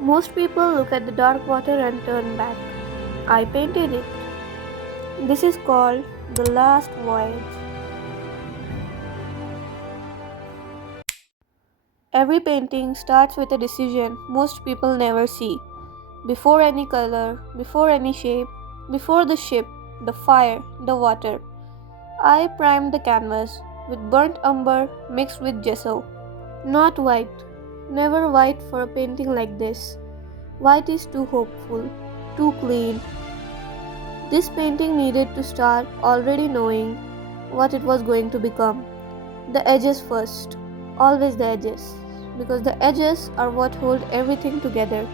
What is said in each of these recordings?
Most people look at the dark water and turn back. I painted it. This is called The Last Voyage. Every painting starts with a decision most people never see. Before any color, before any shape, before the ship, the fire, the water, I primed the canvas with burnt umber mixed with gesso. Not white. Never white for a painting like this. White is too hopeful, too clean. This painting needed to start already knowing what it was going to become. The edges first. Always the edges. Because the edges are what hold everything together.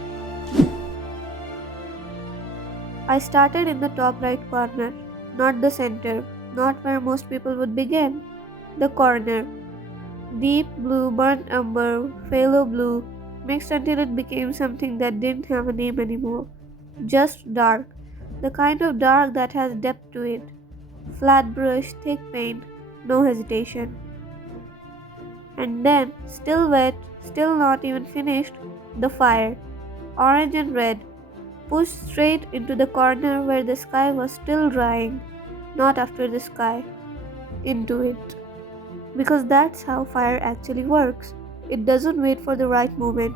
I started in the top right corner, not the center, not where most people would begin. The corner. Deep blue, burnt umber, phthalo blue, mixed until it became something that didn't have a name anymore. Just dark. The kind of dark that has depth to it. Flat brush, thick paint, no hesitation. And then, still wet, still not even finished, the fire. Orange and red, pushed straight into the corner where the sky was still drying. Not after the sky, into it. Because that's how fire actually works. It doesn't wait for the right moment.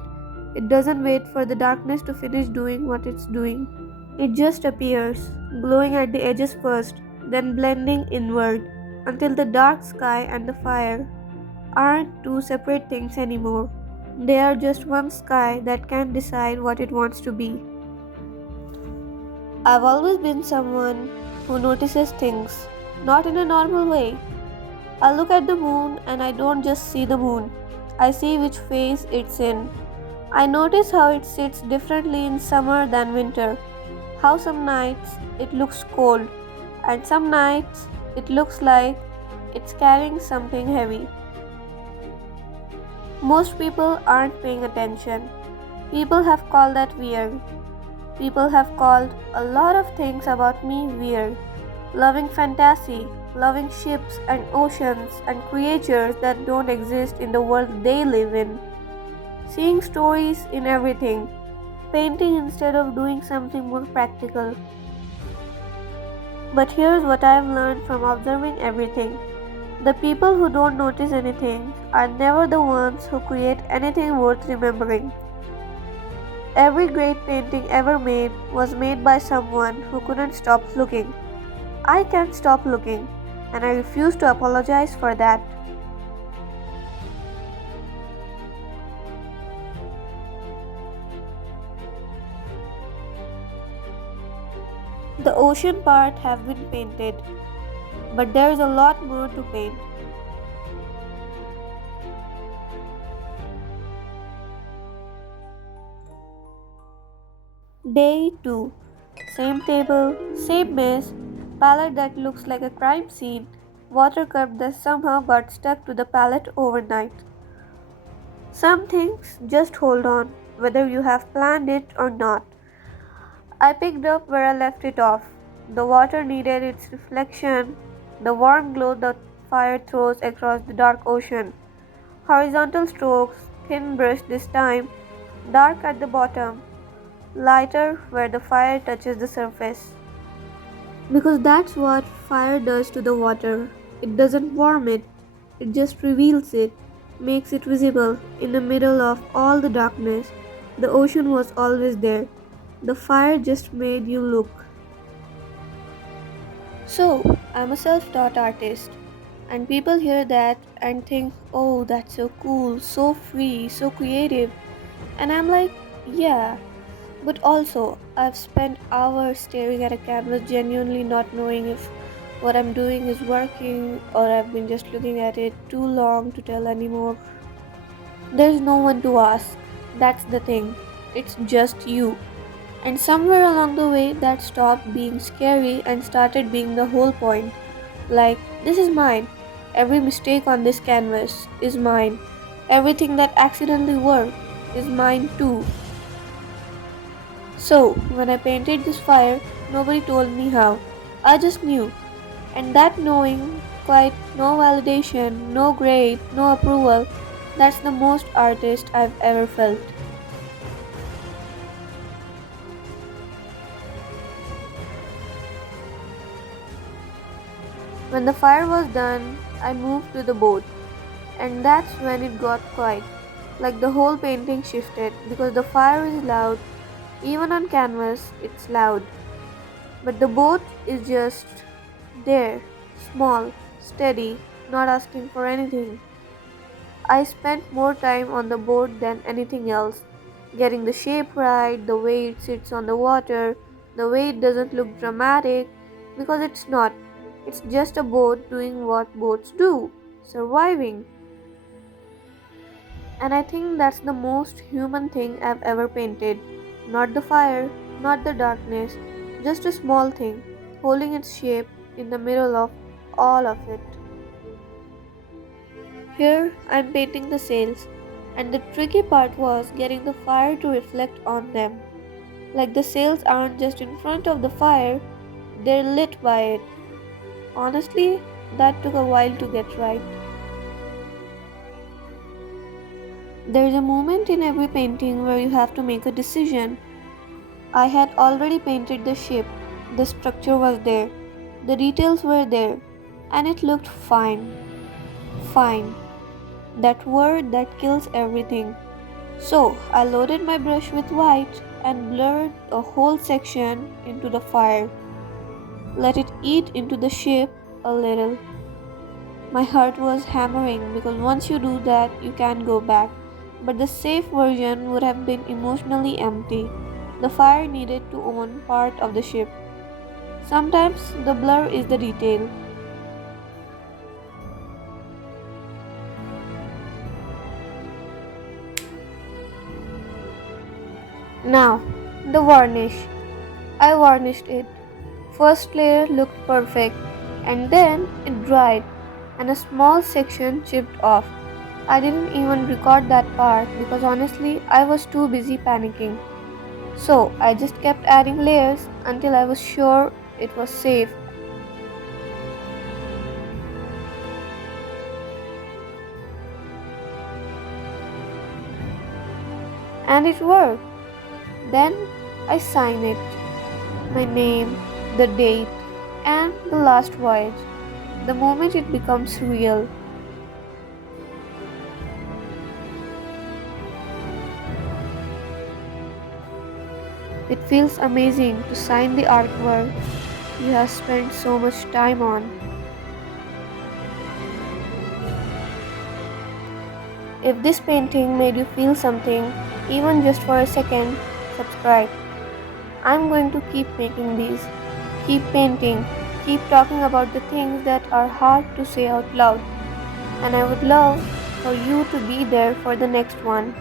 It doesn't wait for the darkness to finish doing what it's doing. It just appears, glowing at the edges first, then blending inward, until the dark sky and the fire aren't two separate things anymore. They are just one sky that can't decide what it wants to be. I've always been someone who notices things, not in a normal way. I look at the moon and I don't just see the moon. I see which phase it's in. I notice how it sits differently in summer than winter. How some nights it looks cold and some nights it looks like it's carrying something heavy. Most people aren't paying attention. People have called that weird. People have called a lot of things about me weird. Loving fantasy, loving ships and oceans and creatures that don't exist in the world they live in. Seeing stories in everything. Painting instead of doing something more practical. But here's what I've learned from observing everything. The people who don't notice anything are never the ones who create anything worth remembering. Every great painting ever made was made by someone who couldn't stop looking. I can't stop looking, and I refuse to apologize for that. The ocean part have been painted, but there's a lot more to paint. Day 2. Same table, same mess, palette that looks like a crime scene, water cup that somehow got stuck to the palette overnight. Some things just hold on, whether you have planned it or not. I picked up where I left it off. The water needed its reflection, the warm glow the fire throws across the dark ocean. Horizontal strokes, thin brush this time, dark at the bottom, lighter where the fire touches the surface. Because that's what fire does to the water. It doesn't warm it, it just reveals it, makes it visible in the middle of all the darkness. The ocean was always there. The fire just made you look. So, I'm a self taught artist, and people hear that and think, oh, that's so cool, so free, so creative. And I'm like, yeah, but also, I've spent hours staring at a canvas genuinely not knowing if what I'm doing is working or I've been just looking at it too long to tell anymore. There's no one to ask. That's the thing. It's just you. And somewhere along the way, that stopped being scary and started being the whole point. Like, this is mine. Every mistake on this canvas is mine. Everything that accidentally worked is mine too. So, when I painted this fire, nobody told me how. I just knew. And that knowing, quite no validation, no grade, no approval, that's the most artist I've ever felt. When the fire was done, I moved to the boat, and that's when it got quiet. Like the whole painting shifted because the fire is loud, even on canvas, it's loud. But the boat is just there, small, steady, not asking for anything. I spent more time on the boat than anything else, getting the shape right, the way it sits on the water, the way it doesn't look dramatic, because it's not. It's just a boat doing what boats do, surviving. And I think that's the most human thing I've ever painted. Not the fire, not the darkness, just a small thing, holding its shape in the middle of all of it. Here I'm painting the sails, and the tricky part was getting the fire to reflect on them. Like the sails aren't just in front of the fire, they're lit by it. Honestly, that took a while to get right. There's a moment in every painting where you have to make a decision. I had already painted the ship, the structure was there, the details were there, and it looked fine. Fine. That word that kills everything. So I loaded my brush with white and blurred a whole section into the fire. Let it eat into the shape a little. My heart was hammering because once you do that, you can't go back. But the safe version would have been emotionally empty. The fire needed to own part of the ship. Sometimes the blur is the detail. Now, the varnish. I varnished it. First layer looked perfect, and then it dried, and a small section chipped off. I didn't even record that part because honestly, I was too busy panicking. So I just kept adding layers until I was sure it was safe. And it worked. Then I sign it. My name, the date, and the last voyage. The moment it becomes real. It feels amazing to sign the artwork you have spent so much time on. If this painting made you feel something, even just for a second, subscribe. I'm going to keep making these, keep painting, keep talking about the things that are hard to say out loud. And I would love for you to be there for the next one.